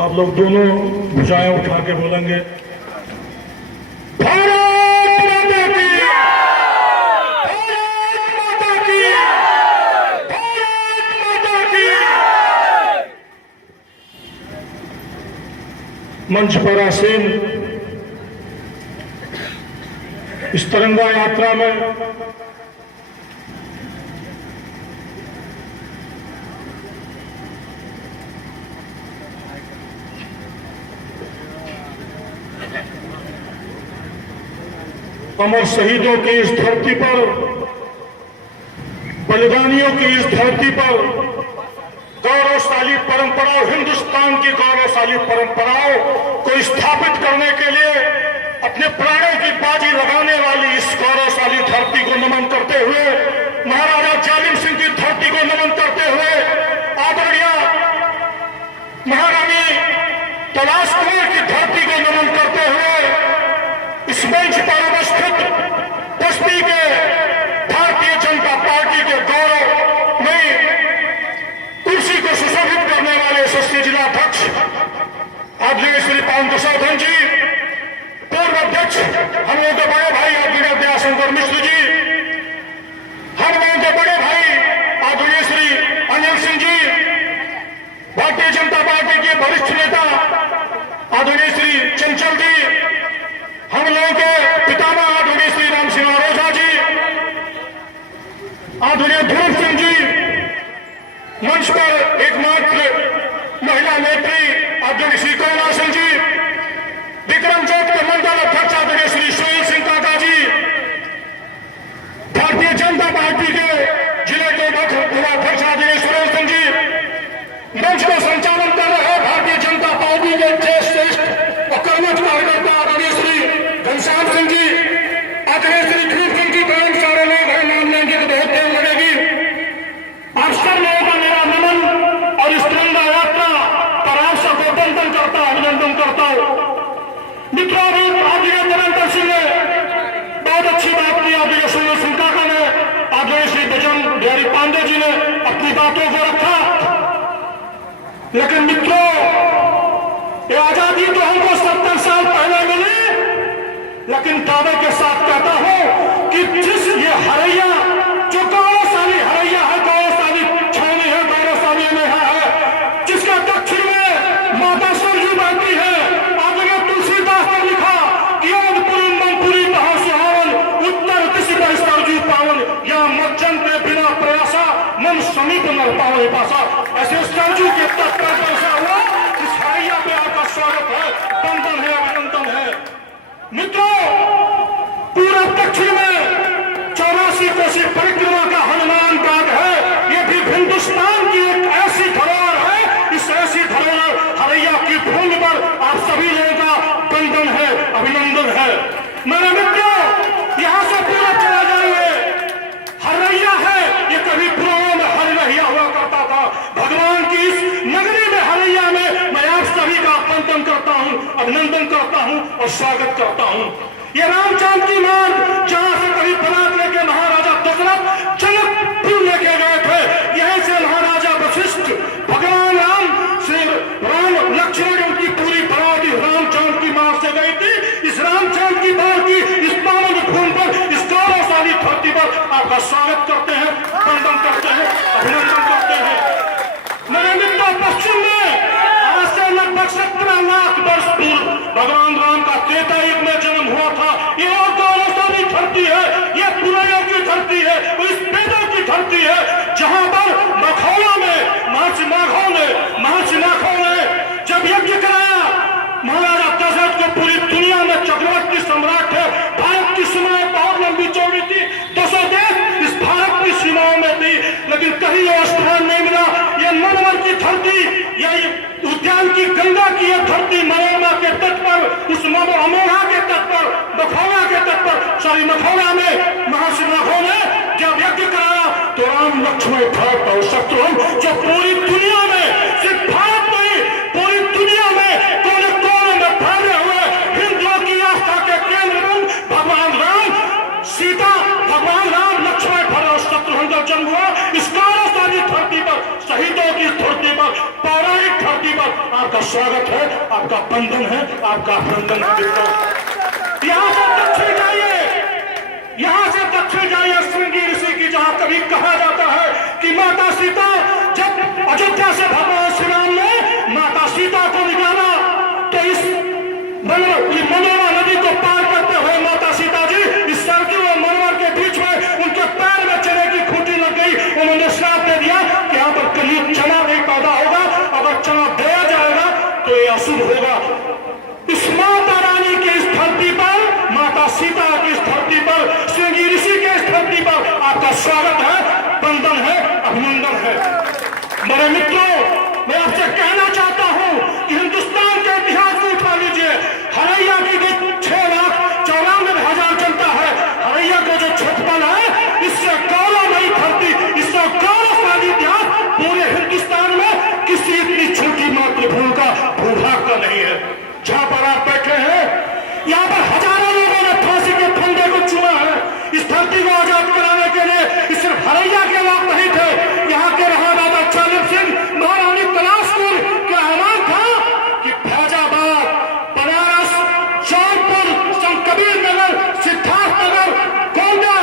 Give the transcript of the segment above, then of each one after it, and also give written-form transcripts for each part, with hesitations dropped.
आप लोग दोनों भुजाएं उठा के बोलेंगे, भारत माता की, भारत माता की, भारत माता की। मंच पर आसीन इस तिरंगा यात्रा में अमर शहीदों की इस धरती पर, बलिदानियों की इस धरती पर गौरवशाली परंपराओं, हिंदुस्तान की गौरवशाली परंपराओं को स्थापित करने के लिए अपने प्राणों की बाजी लगाने वाली इस गौरवशाली धरती को नमन करते हुए, महाराजा जालिम सिंह की धरती को नमन करते हुए, आदरणीय महारानी तलाश कुंवर की धरती को नमन करते हुए इस मंच पर उपस्थित बस्ती के भारतीय जनता पार्टी के गौरव में कुर्सी को सुशोभित करने वाले यशस्वी जिला अध्यक्ष आदरणीय श्री पवन प्रसाद जी, पूर्व अध्यक्ष हम लोगों के बड़े भाई आदरणीय दयाशंकर मिश्र जी, हम लोगों के बड़े भाई आदरणीय श्री अनिल सिंह जी, भारतीय जनता पार्टी के वरिष्ठ नेता आदरणीय श्री चंचल जी, हम लोगों के पितामह आदरणीय श्री राम सिंह अरोजा जी, आदरणीय ध्रुव सिंह जी, मंच पर एकमात्र महिला नेत्री आदरणीय श्री करुणा सिंह जी, विक्रम जोत के मंडल अध्यक्ष आदरणीय श्री सुनील सिंह काका जी, भारतीय जनता पार्टी के जिले के उपाध्यक्ष आदरणीय सुरेश सिंह जी, मंच को संचालन कर रहे भारतीय जनता पार्टी के श्रेष्ठ और कर्मठ कार्यकर्ता आदरणीय श्री घनश्याम सिंह जी, आदरणीय श्री ध्रुव सिंह जी, बहुत सारे लोग हैं, नाम लेंगे तो बहुत देर लगेगी। आप सब लोगों का मेरा नमन और इस तिरंगा यात्रा पर आप सबको वंदन करता, अभिनंदन करता हूं। मित्रों, आदरणीय नरेंद्र सिंह ने बहुत अच्छी बात की, आदरणीय सुनील सिंह काका ने, आदरणीय श्री बजरंग बिहारी पांडे जी ने अपनी बातों को रखा, लेकिन मित्रों, ये आजादी तो हमको 70 साल पहले मिली, लेकिन दावे के साथ कहता हूं कि जिस ये हरैया जो गौरवशाली हरैया है, गौरवशाली छावनी है, गौरवशाली में है, जिसका दक्षिण में माता सरजू बहती है, आदरणीय तुलसीदास ने लिखा कि ओनपुरी मनपुरी बहा सुहावन, उत्तर दिशा पर सरजू पावन, या मज्जन के बिना प्रयासा मन समीप न पावे पासा। ऐसे सरजू के तट पर बसा हुआ इस हरैया पे आपका स्वागत है, वंदन है, अभिनंदन है। मित्रों, पूरा दक्षिण में 84 कोसी परिक्रमा का हनुमान बाग है, ये भी हिंदुस्तान की एक ऐसी धरोहर है, इस ऐसी धरोहर हरैया की भूमि पर आप सभी लोगों का वंदन है, अभिनंदन है। मेरे मित्रों, यहां से पूरा चला जाइए, हरैया है, ये कभी पुराणों में हरैया हुआ करता था, भगवान की इस नगरी में हरैया में मैं आप सभी का वंदन करता हूं, अभिनंदन करता हूं और स्वागत करता हूं। ये रामचंद्र की मार्ग जहां से कभी बरात लेके महाराजा दशरथ जनकपुर लेके गए थे, यहीं से महाराजा वशिष्ठ भगवान राम से राम लक्ष्मण उनकी पूरी बराती रामचंद्र की मार्ग से गई थी। इस रामचंद्र की मार्ग की इस पावन भूमि पर, इस गौरवशाली धरती पर आपका स्वागत करते हैं, वंदन करते हैं, अभिनंदन करते हैं। मेरे मित्रों, पश्चिम में आज से लगभग 17 लाख वर्ष पूर्व भगवान राम का त्रेता युग में जन्म हुआ था। ये और गौरवशाली धरती है, ये पुराणों की धरती है, इस वेदों की धरती है, जहां पर मखौला में महर्षि नाखों ने जब यज्ञ कराया, महाराजा दशरथ को पूरी दुनिया में चक्रवर्ती सम्राट है, भारत की सीमाएं बहुत लंबी चौड़ी थी, 200 देश इस भारत की सीमाओं में थी, लेकिन कहीं वो स्थान नहीं मिला। ये मनोवर की धरती, ये उद्यान की गंगा की ये धरती, मनोरमा के तट पर, उस अमोहा के तट पर, मखौला के तट पर, मखौला में महर्षि नाखों ने जब यज्ञ कराया तो राम लक्ष्मण भरत और शत्रुघ्न, जो पूरी दुनिया में, सिर्फ भारत नहीं, पूरी दुनिया में कोने कोने में फैले हुए हिंदुओं की आस्था के केंद्र में भगवान राम, सीता, भगवान राम, लक्ष्मण भरत और शत्रुघ्न का जन्म हुआ। इस गौरवशाली धरती पर, शहीदों की धरती पर, पौराणिक धरती पर आपका स्वागत है, आपका बंधन है, आपका अभिनंदन है मित्रों। यहां से दक्षिण जाइए, यहां से दक्षिण जाइए श्रृंगी ऋषि की, जहां कभी कहा जाता है कि माता सीता, जब अयोध्या से भगवान श्री राम ने माता सीता को निकाला तो इस मनोरमा नदी को पार करते हुए माता सीता जी इस सरयू और मनोवर के बीच में उनके पैर में चने की खूंटी लग गई। उन्होंने श्राप दे दिया कि यहाँ पर कभी चना नहीं पैदा होगा, अगर चना बोया जाएगा तो ये अशुभ होगा। इस माता रानी की इस धरती पर, माता सीता की इस धरती पर, श्रृंगी ऋषि के इस धरती पर आपका स्वागत है, बंधन है, अभिनंदन है। मेरे मित्रों, मैं आपसे कहना चाहता हूं कि हिंदुस्तान के इतिहास को उठा लीजिए। हरैया की जो 6,94,000 जनता है, हरैया का जो क्षेत्रफल है, इससे गौरवमयी धरती, इससे गौरवशाली इतिहास पूरे हिंदुस्तान में किसी इतनी छोटी मातृभूमि का भूभाग का नहीं है। जहां पर आप बैठे हैं, यहाँ पर हजारों लोगों ने फांसी के फंदे को चुना है। इस धरती को आजाद कराने के लिए सिर्फ हरैया के लोग नहीं थे, यहाँ के राजा चालिम सिंह, महारानी तलाशपुर का ऐलान था कि फैजाबाद, बनारस, जौनपुर, संत कबीर नगर, सिद्धार्थनगर, गोंडा,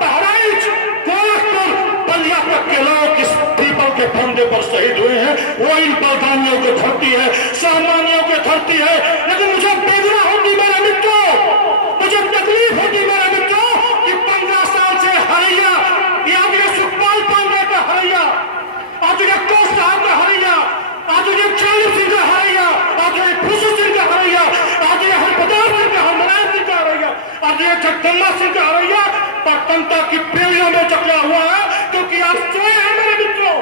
बहराइच, गोरखपुर, बलिया तक के लोग इस पीपल के फंदे पर शहीद हुए हैं। वो इन बलिदानियों की धरती है, सामान्यों की धरती है। लेकिन मुझे बेदना होती मेरे मित्रों, मुझे तकलीफ होती मेरे मित्रों कि 15 साल से हरैया, आज ये सुखपाल पांडे का हरैया, आज ये कोस साहब का हरैया, आज ये चालिम सिंह का हरैया, आज ये भूषण सिंह का हरैया, आज ये हरप्रताप सिंह का, हरमनाथ सिंह का हरैया, आज ये जगदम्बा सिंह का हरैया पटनता की पेड़ियों में चकला हुआ है, क्योंकि आप सोए हैं मेरे मित्रों।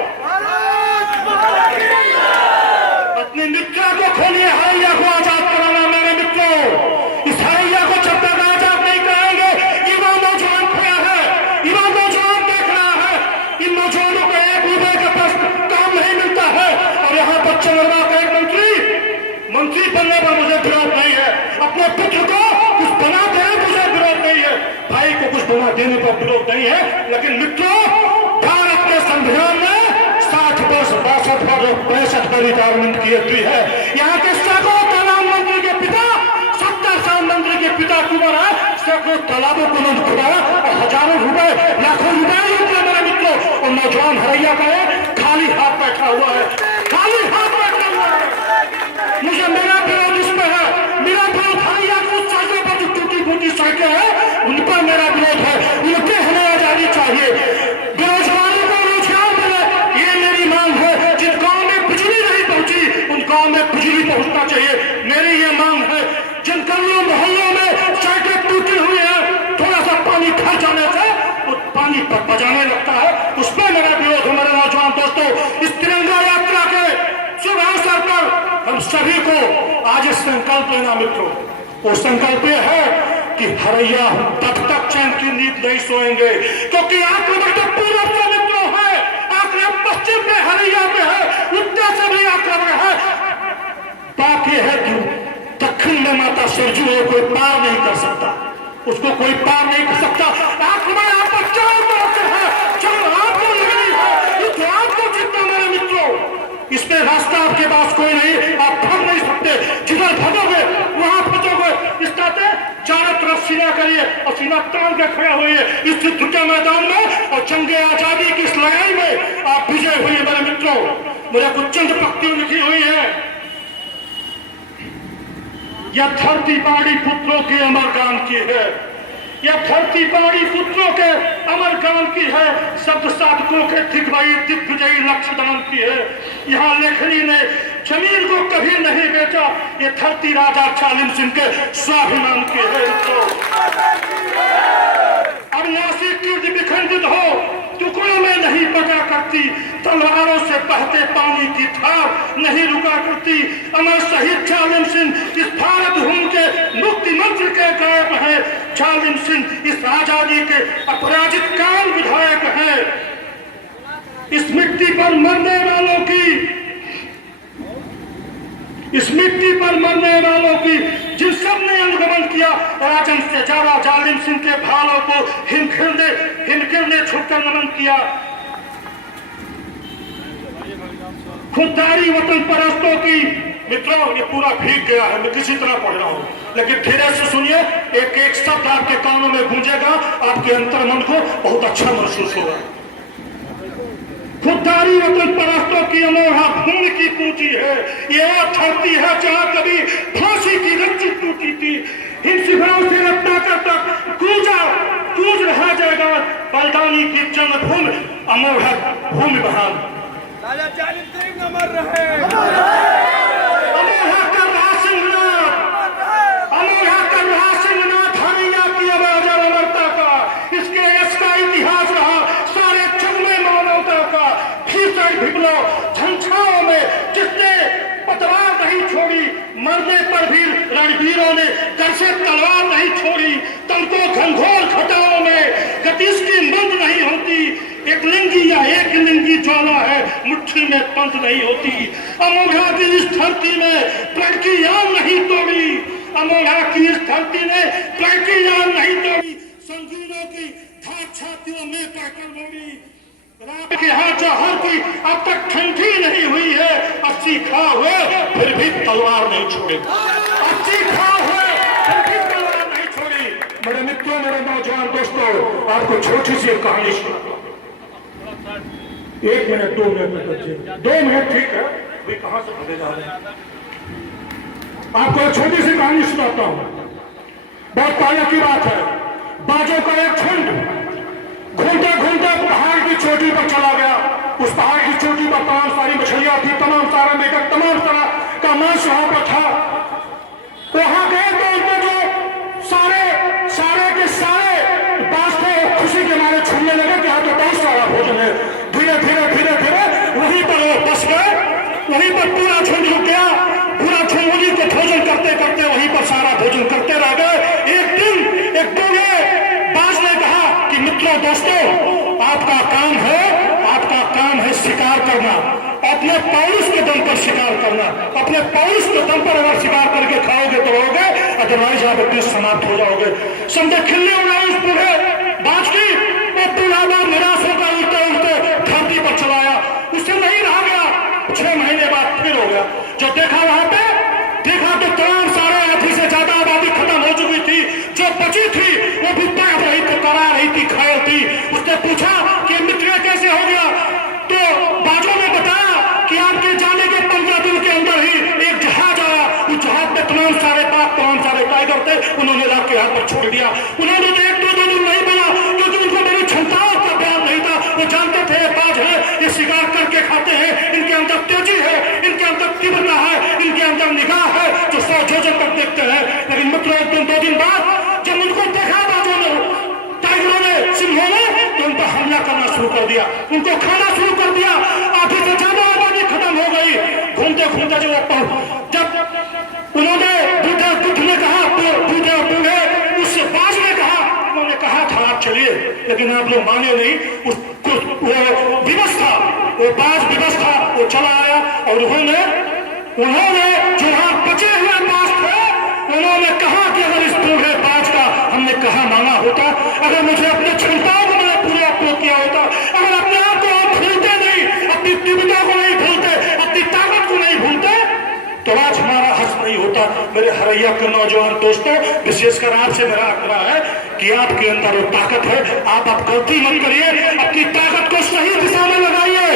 अपनी निद्रा को खोलिए, हरैया को आजाद कराना मेरे मित्रों। इस हरैया को जब तक आजाद नहीं कराएंगे, युवा नौजवान खोया है, युवा नौजवान देख रहा है, इन नौजवानों को 1 रुपए के पास काम नहीं मिलता है। और यहाँ पर चंद्रमा का एक मंत्री बनने पर मुझे विरोध नहीं है, अपने पुत्र को कुछ बना देने मुझे विरोध नहीं है, भाई को कुछ बना देने पर विरोध नहीं है। लेकिन मित्रों, भारत के संविधान में 60 वर्ष 62 का रिटायरमेंट की एंट्री है। यहाँ के सैकड़ों तालाब मंत्री के पिता, 70 साल मंत्री के पिता कुमार है, सैकड़ों तालाबों को उन्होंने खुदाया और हजारों रुपए, लाखों रुपए मेरे मित्रों। और नौजवान हरैया का खाली हाथ बैठा हुआ है, खाली हाथ बैठा हुआ है। मुझे मेरा विरोध इसमें है, मेरा विरोध हरैया को सड़कों पर जो टूटी फूटी सड़कें हैं उन पर मेरा विरोध है, उनके हमें आजादी चाहिए। बेरोजगारी को रोजगार मिले, ये मेरी मांग है। जिन गाँव में बिजली नहीं पहुंची उन गाँव में बिजली पहुंचना चाहिए, मेरी ये मांग है। जिन गलियों मोहल्लों में सड़कें टूटी हुई है, थोड़ा सा पानी भर जाने से वो पानी पर बजाने लगता है, उसमें मेरा विरोध है। मेरे नौजवान दोस्तों, इस तिरंगा यात्रा के शुभ अवसर पर हम सभी को आज इस संकल्प लेना मित्रों। वो संकल्प ये है कि हरैया हम तब तक चैन की नींद नहीं सोएंगे, क्योंकि आक्रमण तो पूरब से मित्रों है, आक्रमण पश्चिम में हरैया में है, उत्तर से भी आक्रमण है। बात यह है कि दक्षिण में माता सरजू है, कोई पार नहीं कर सकता, उसको कोई पार नहीं कर सकता। आक्रमण आप पर चारों तरफ से है, चारों आपको लगी है, ये जो आपको जितना मेरे मित्रों, इसमें रास्ता आपके पास कोई नहीं, आप भाग नहीं सकते। जिधर भागोगे वहां फंसोगे। इस कहते चारों तरफ सीना करिए और सीना तान के खड़े होइए इस युद्ध के मैदान में, और जंगे आजादी की इस लड़ाई में आप विजय हुई मेरे मित्रों। मुझे कुछ चंद पंक्तियां लिखी हुई है। यह धरती पहाड़ी पुत्रों के अमर गान की है, यह धरती पहाड़ी पुत्रों के अमर गान की है, शब्द साधकों के दिग्विजयी लक्ष्य दान की है। यहाँ लेखनी ने जमीन को कभी नहीं बेचा, ये धरती राजा चालिम सिंह के स्वाभिमान की है। अब नासिक कीर्ति विखंडित हो, टुकड़ों में नहीं बचा करती, तलवारों से बहते पानी की धार नहीं रुका करती। अमर शहीद चालिम सिंह इस भारत भूमि के मुक्ति मंत्र के गायक हैं। चालिम सिंह इस आजादी के अपराजित काल विधायक हैं। इस मिट्टी पर मरने वालों की, इस मिट्टी पर मरने वालों की जिन सब ने अनुगमन किया, राजन से ज्यादा जालिम सिंह के भालों को हिमखिरने छुपकर नमन किया। खुददारी वतन परस्तों की मित्रों ये पूरा भीग गया है, मैं किसी तरह पढ़ रहा हूँ, लेकिन धीरे से सुनिए, एक एक शब्द आपके कानों में गूंजेगा, आपके अंतर्मन को बहुत अच्छा महसूस होगा। खुददारी वतन परस्तों की अमोहा भूमि की पूंजी है, यह धरती है जहाँ कभी फांसी की रस्सी टूटी थी। इन शिखरों से रत्नाकर तक कूज रहा जाएगा बलिदानी की जन्मभूमि अमोहा भूमि बहाल। राजा जालिम सिंह अमर रहे, अमोहा कर रहा सिंहनाथ, अमोहा कर रहा सिंहनाथ हरैया की आवाज अमरता का, इसके यश का इतिहास रहा सारे जग में मानवता का। भीषण भिगलो झंझाओं में जिसने पतवार नहीं छोड़ी, मरने पर भी रणवीरों ने घर से तलवार नहीं छोड़ी। तल को घनघोर घटाओं में गति इसकी मंद नहीं होती, एक लिंगी या एक लिंगी ज्वाला है, मुट्ठी में पंथ नहीं होती। अमोघा की इस धरती में प्रण की याद नहीं तोड़ी, अमोघा की इस धरती ने प्रण की याद नहीं तोड़ी। संगीनों की धाक छातियों में कहकर मोड़ी, रात के हाथ जहर की अब तक ठंडी नहीं हुई है। 80 खा हुए फिर भी तलवार नहीं छोड़ी, 80 खा हुए फिर भी तलवार नहीं छोड़ी। मेरे मित्रों, मेरे नौजवान दोस्तों, आपको छोटी सी कहानी सुनाता हूं। 1 मिनट 2 मिनट में बच्चे 2 मिनट ठीक है, अभी कहां से भगे जा रहे हैं। आपको एक छोटी सी कहानी सुनाता हूं। बहुत पहले की बात है, बाजों का एक झुंड घूमते घूमते पहाड़ की चोटी पर चला गया। उस पहाड़ की चोटी पर तमाम सारी मछलियां थी, तमाम सारा मेकअप, तमाम तरह का मांस वहां पर था। वहां गए तो उनको जो सारे के सारे बास थे खुशी के मारे छूने लगे कि यहाँ तो बहुत सारा भोजन है। धीरे धीरे धीरे धीरे वहीं पर वो बस गए, वहीं पर पूरा झुंड रुक गया। पूरा झुंड उन्हीं को भोजन करते करते वहीं पर सारा भोजन करते रह गए। एक दिन एक बूढ़े बाज ने कहा कि मित्रों, दोस्तों, आपका काम है शिकार करना, अपने पौरुष के दम पर शिकार करना। अपने पौरुष के दम पर अगर शिकार करके खाओगे तो रहोगे, अदरवाइज आप अपने समाप्त हो जाओगे। समझे खिल्ली उड़ाई उस बूढ़े बाज की, वो बूढ़ा बाज निराश होकर उल्टे उल्टे धरती पर चलाया। उससे नहीं रहा गया, 6 महीने बाद फिर हो गया। जब देखा वहां पे, देखा तो तमाम सारे आधी से ज्यादा आबादी खत्म हो चुकी थी। जो बची थी वो भी तैर रही थी, तरा रही थी, घायल थी। उसने पूछा कि मित्र कैसे हो गया, तो बाजों ने बताया कि आपके जाने के 15 दिन के अंदर ही एक जहाज आया। उस जहाज में तमाम सारे बाघ, तमाम सारे टाइगर थे, उन्होंने लाख के हाथ पर छोड़ दिया। उन्होंने तो 1-2 दिन नहीं मिला, क्योंकि उनको मेरी क्षमताओं का ज्ञान नहीं था। वो जानते थे बाज है, ये शिकार करके खाते हैं, इनके अंदर तेजी है, इनके अंदर तीव्रता है, इनके अंदर निगाह है जो 100 जोजन तक देखते हैं। लेकिन मित्रों, 1-2 दिन बाद जब उनको देखा बाजों ने, टाइगरों ने, सिंहों ने, तो उन पर हमला करना शुरू कर दिया, उनको खाना शुरू कर दिया। आधी से ज्यादा आबादी खत्म हो गई। घूमते घूमते जब उन्होंने बुद्ध ने कहा, बूढ़े उस बाज ने कहा, उन्होंने कहा था आप चलिए, लेकिन आप लोग माने नहीं। उसको वो विवश था, वो बाज विवश था, वो चला आया और उन्होंने जो वहां बचे हुए बाज थे, उन्होंने कहा कि अगर इस बूढ़े बाज का हमने कहा मांगा होता, अगर मुझे अपनी क्षमताओं को मैंने पूरा उपयोग किया होता, अगर अपने आप को आप भूलते नहीं, अपनी तीव्रता को नहीं भूलते, अपनी ताकत को नहीं भूलते, तो आज हमारा हक नहीं होता। मेरे हरैया के नौजवान दोस्तों, विशेषकर आपसे मेरा आग्रह है कि आपके अंदर वो ताकत है, आप गलती मत करिए, अपनी ताकत को सही दिशा में लगाइए।